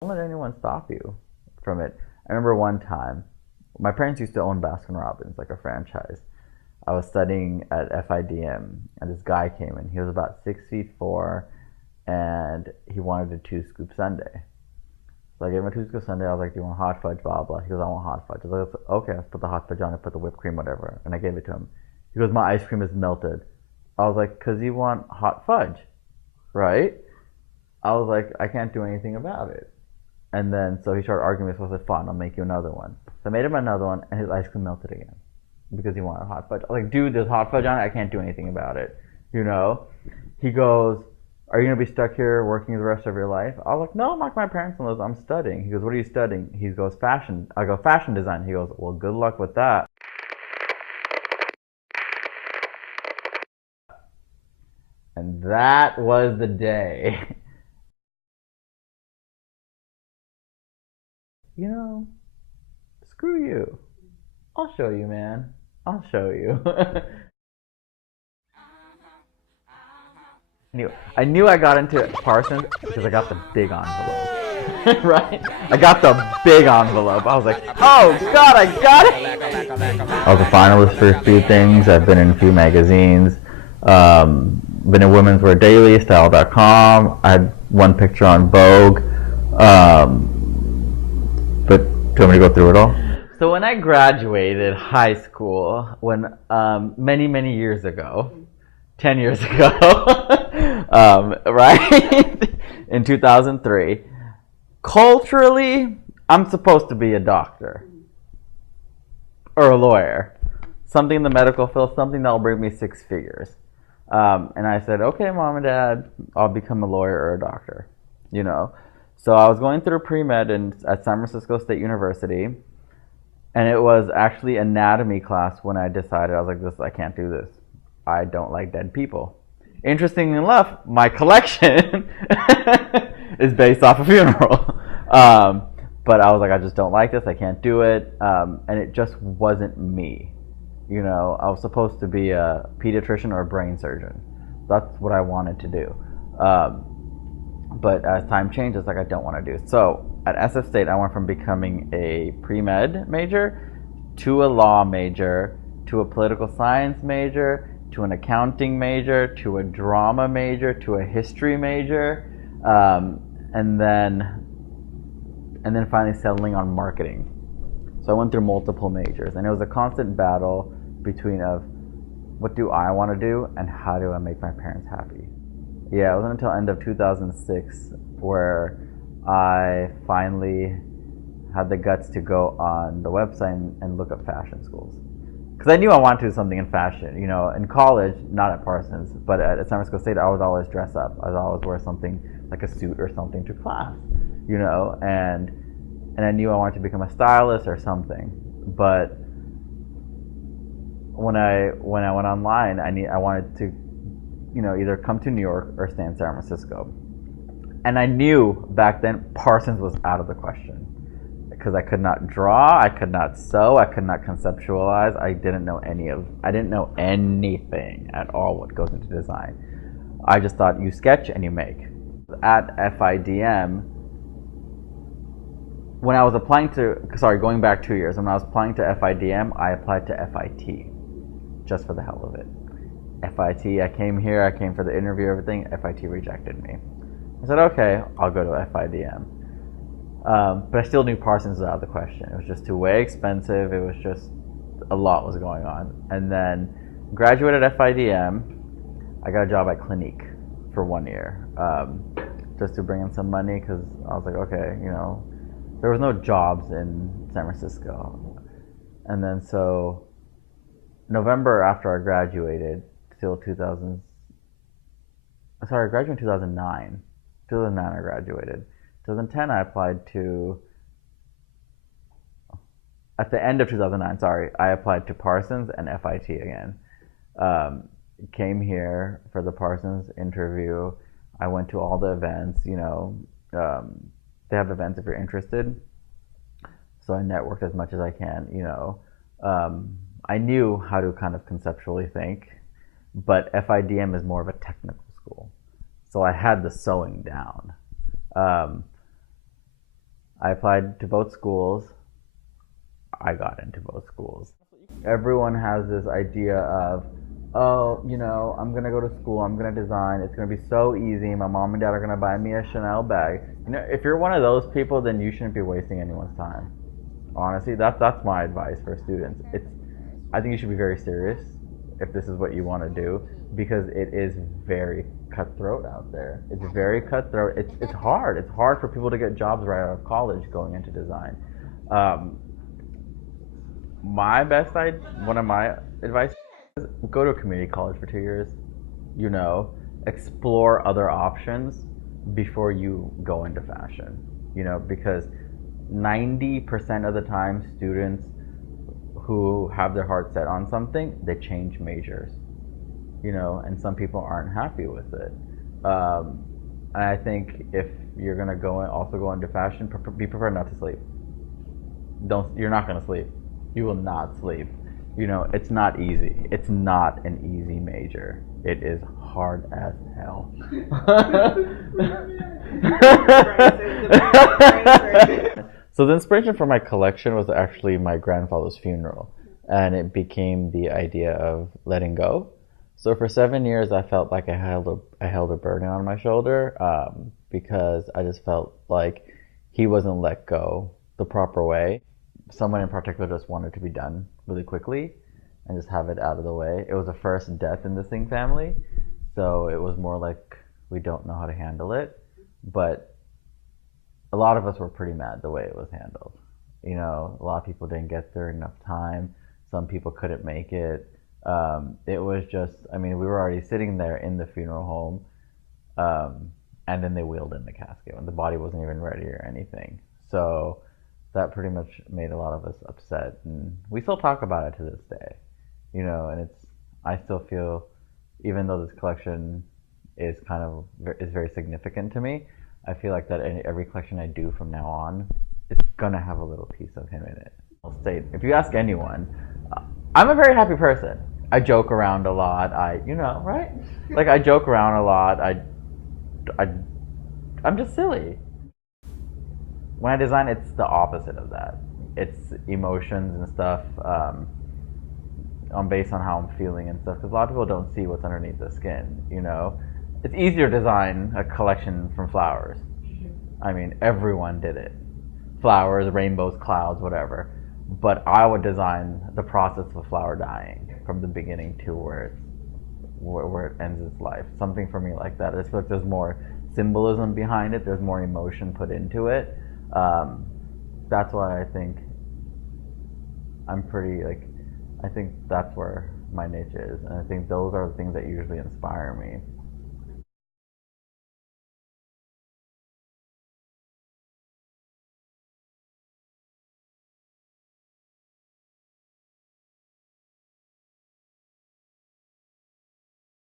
Don't let anyone stop you from it. I remember one time, my parents used to own Baskin Robbins, like a franchise. I was studying at FIDM, and this guy came in. He was about 6 feet four, and he wanted a two scoop sundae. So I gave him a two scoop sundae. I was like, "Do you want hot fudge?" Blah blah. He goes, "I want hot fudge." I was like, "Okay, let's put the hot fudge on it, put the whipped cream, whatever." And I gave it to him. He goes, "My ice cream is melted." I was like, "Cause you want hot fudge, right?" I was like, "I can't do anything about it." And then so he started arguing with me. So I said, "Fine, I'll make you another one." So I made him another one, and his ice cream melted again because he wanted hot fudge. I was like, "Dude, there's hot fudge on it. I can't do anything about it." You know? He goes, "Are you gonna be stuck here working the rest of your life?" I was like, "No, I'm like my parents in I'm studying." He goes, "What are you studying?" He goes, "Fashion." I go, "Fashion design." He goes, "Well, good luck with that." And that was the day. You know, screw you. I'll show you, man. I'll show you. I knew I got into Parsons because I got the big envelope. Right? I got the big envelope. I was like, "Oh God, I got it!" I was a finalist for a few things. I've been in a few magazines. Been in Women's Wear Daily, Style.com. I had one picture on Vogue. But do you want me to go through it all? So when I graduated high school, when many years ago, 10 years ago, right, in 2003, culturally, I'm supposed to be a doctor or a lawyer, something in the medical field, something that'll bring me six figures. And I said, "Okay, mom and dad, I'll become a lawyer or a doctor," you know. So I was going through pre-med at San Francisco State University, and it was actually anatomy class when I decided. I was like, "This, I can't do this. I don't like dead people." Interestingly enough, my collection is based off a funeral. But I was like, "I just don't like this. I can't do it," and it just wasn't me. You know, I was supposed to be a pediatrician or a brain surgeon. That's what I wanted to do. Um, but as time changed, it's like I don't want to do. So at SF State, I went from becoming a pre-med major to a law major to a political science major to an accounting major to a drama major to a history major, um, and then finally settling on marketing. So I went through multiple majors, and it was a constant battle between of what do I want to do and how do I make my parents happy. Yeah, it wasn't until end of 2006 where I finally had the guts to go on the website and look up fashion schools. Because I knew I wanted to do something in fashion. You know, in college, not at Parsons, but at San Francisco State, I would always dress up. I would always wear something like a suit or something to class. You know, and I knew I wanted to become a stylist or something. But when I went online, I wanted to, you know, either come to New York or stay in San Francisco. And I knew back then Parsons was out of the question because I could not draw, I could not sew, I could not conceptualize. I didn't know anything at all what goes into design. I just thought you sketch and you make. At FIDM, when I was applying to, sorry, going back 2 years, when I was applying to FIDM, I applied to FIT just for the hell of it. FIT, I came here, I came for the interview, everything. FIT rejected me. I said, "Okay, I'll go to FIDM." But I still knew Parsons was out of the question. It was just too way expensive. It was just a lot was going on. And then graduated FIDM. I got a job at Clinique for 1 year, just to bring in some money because I was like, okay, you know, there was no jobs in San Francisco. And then so November after I graduated, till 2000, sorry, I graduated in 2009. 2009 I graduated. 2010 I applied to, at the end of 2009, sorry, I applied to Parsons and FIT again. Um, Came here for the Parsons interview. I went to all the events, you know, they have events if you're interested. So I networked as much as I can, you know. I knew how to kind of conceptually think, but FIDM is more of a technical school. So I had the sewing down. Um, I applied to both schools. I got into both schools. Everyone has this idea of, oh, I'm gonna go to school, I'm gonna design, it's gonna be so easy, my mom and dad are gonna buy me a Chanel bag. If you're one of those people, then you shouldn't be wasting anyone's time. Honestly, that's my advice for students. I think you should be very serious if this is what you want to do, because it is very cutthroat out there. It's very cutthroat. It's hard. It's hard for people to get jobs right out of college going into design. Um, One of my advice is go to a community college for 2 years. You know, explore other options before you go into fashion. Because 90% of the time, students who have their heart set on something, they change majors. And some people aren't happy with it. And I think if you're gonna also go into fashion, be prepared not to sleep. You're not gonna sleep. You will not sleep. It's not easy. It's not an easy major. It is hard as hell. So the inspiration for my collection was actually my grandfather's funeral, and it became the idea of letting go. So for 7 years, I felt like I held a burden on my shoulder, because I just felt like he wasn't let go the proper way. Someone in particular just wanted to be done really quickly and just have it out of the way. It was the first death in the Singh family, so it was more like we don't know how to handle it. But a lot of us were pretty mad the way it was handled. A lot of people didn't get there enough time. Some people couldn't make it. It was just, we were already sitting there in the funeral home, and then they wheeled in the casket when the body wasn't even ready or anything. So that pretty much made a lot of us upset, and we still talk about it to this day. And I still feel, even though this collection is very significant to me, I feel like that every collection I do from now on is gonna have a little piece of him in it. I'll state, if you ask anyone, I'm a very happy person. I joke around a lot. Right? Like, I joke around a lot. I'm just silly. When I design, it's the opposite of that. It's emotions and stuff, based on how I'm feeling and stuff. Because a lot of people don't see what's underneath the skin. It's easier to design a collection from flowers. Everyone did it. Flowers, rainbows, clouds, whatever. But I would design the process of a flower dying from the beginning to where it ends its life. Something for me like that. I just feel like there's more symbolism behind it. There's more emotion put into it. That's why I think I think that's where my niche is, and I think those are the things that usually inspire me.